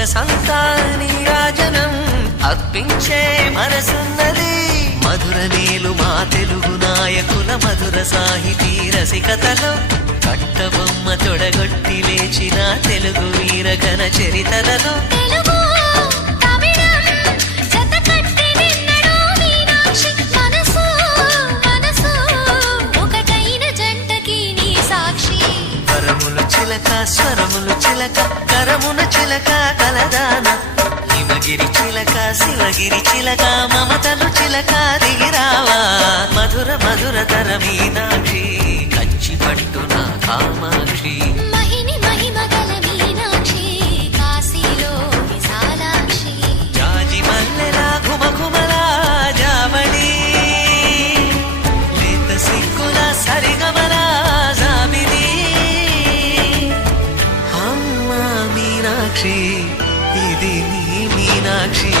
సొగసంతా నీరాజనం అర్పించే మనసున్నది. మధుర నీలు మా తెలుగు నాయకుల మధుర సాహితీ రసికతలో కట్టబొమ్మ తొడగొట్టి లేచిన తెలుగు వీరగణ చరితలలో స్వరములు చిలక కరమున చిలక కలదాన హిమగిరి చిలక శివగిరి చిలక మమతలు చిలక దిగిరావా మధుర మధుర తర మీనాక్షి కంచి పట్టున కామాక్షి మహిని మహిమగల మీనాక్షి కాశీలో విశాలాక్షి జాజి మల్లెలా ఘుమఘుమలా జావళి లేత సిగ్గుల సరిగమలా జాబిలి మీనాక్షి ఇది నీ మీనాక్షి